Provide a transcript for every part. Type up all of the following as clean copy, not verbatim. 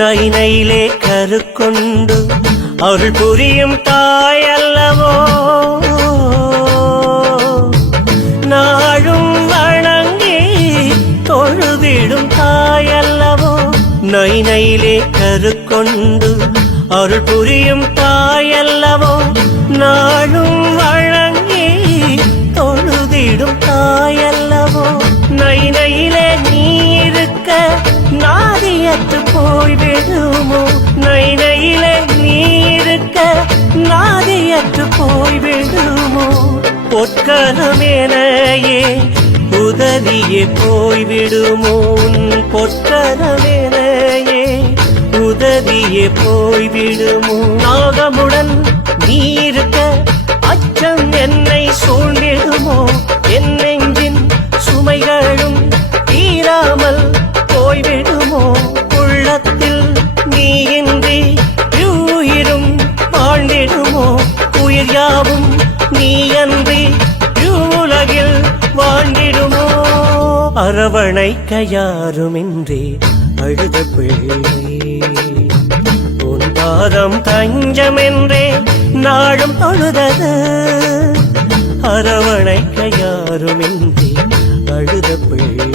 நைநையிலே கருக்கொண்டு அருள் புரியும் தாயல்லவோ நாளும் வணங்கி தொழுதிடும் தாயல்லவோ நைநையிலே கருக்கொண்டு அருள் புரியும் தாயல்லவோ நாளும் வணங்கி தொழுதிடும் தாயல்லவோ நைநையிலே நீ இருக்க நாதியற்று போய்விடுமோ நைநையிலே நீ இருக்க நாதியற்று போய்விடுமோ பொற்கரமேனையே உதவியே போய்விடுமோ பொற்கரமேனையே உதவியே போய்விடுமோ நாகமுடன் நீ இருக்க அச்சம் என்னை சூழ்ந்திடுமோ என் நெஞ்சின் சுமைகளும் தீராமல் போய்விடுமோ உள்ளத்தில் நீ இன்றி உயிரும் வாழ்ந்திடுமோ உயிர் யாவும் நீ அன்றி உலகில் வாழ்ந்திடுமோ அரவணைக்க யாருமின்றி அழுத பிள்ளை உன் பாதம் தஞ்சமென்றே நாடும் தொழுதது அரவணைக்க யாருமின்றி அழுத பிள்ளை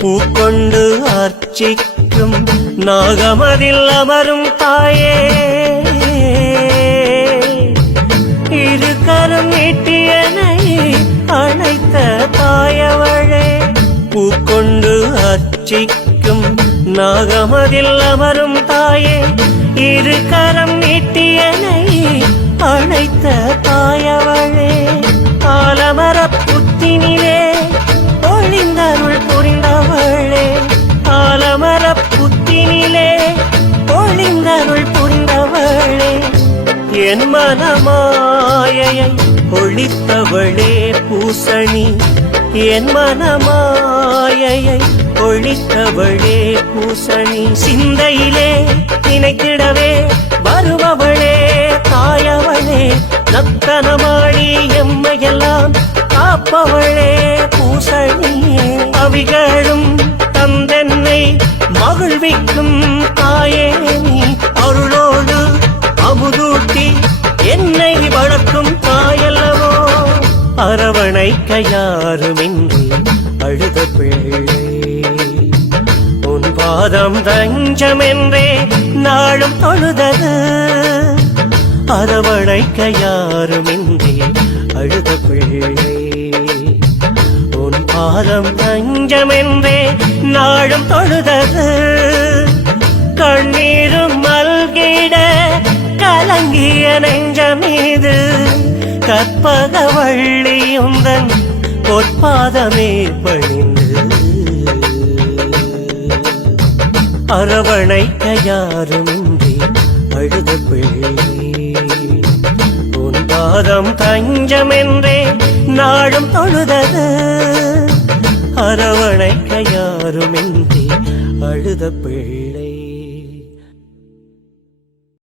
பூக்கொண்டு அர்ச்சிக்கும் நாகமதில் அமரும் தாயே இரு கரம் நீட்டியனை அணைத்த தாயவளே பூக்கொண்டு அர்ச்சிக்கும் நாகமதில் அமரும் தாயே இரு கரம் நீட்டியனை அணைத்த தாயவளே ஆலமர புத்தினிலே ஒளிந்தருள் புரிந்தவளே ஆலமர புத்தினிலே ஒளிந்தருள் புரிந்தவளே என் மனமாயையை ஒளித்தவளே பூசணி என் மனமாயையை ஒளித்தவளே பூசணி சிந்தையிலே நினைத்திடவே வருபவளே தாயவளே நத்தனமாடி எம்மையெல்லாம் காப்பவளே பூசணியே அவிகளும் தந்தென்னை மகிழ்விக்கும் தாயே நீ அருளோடு அமுதூட்டி என்னை வளர்க்கும் தாயல்லவோ அரவணைக்க யாருமின்றி அழுத பிள்ளை உன் பாதம் தஞ்சமென்றே நாளும் தொழுதது அரவணைக்க யாருமின்றி அழுத பிள்ளை உன் பாதம் தஞ்சமென்றே நாளும் தொழுதது கண்ணீரும் மல்கிட கலங்கிய நெஞ்சமீது கற்பகவள்ளியுந்தன் பொற்பாதமே பணிந்து அரவணைக்க யாருமின்றி அழுத பிள்ளை உன் பாதம் தஞ்சமென்றே நாடும் தொழுதது அரவணைக்க யாருமின்றி அழுத பிள்ளை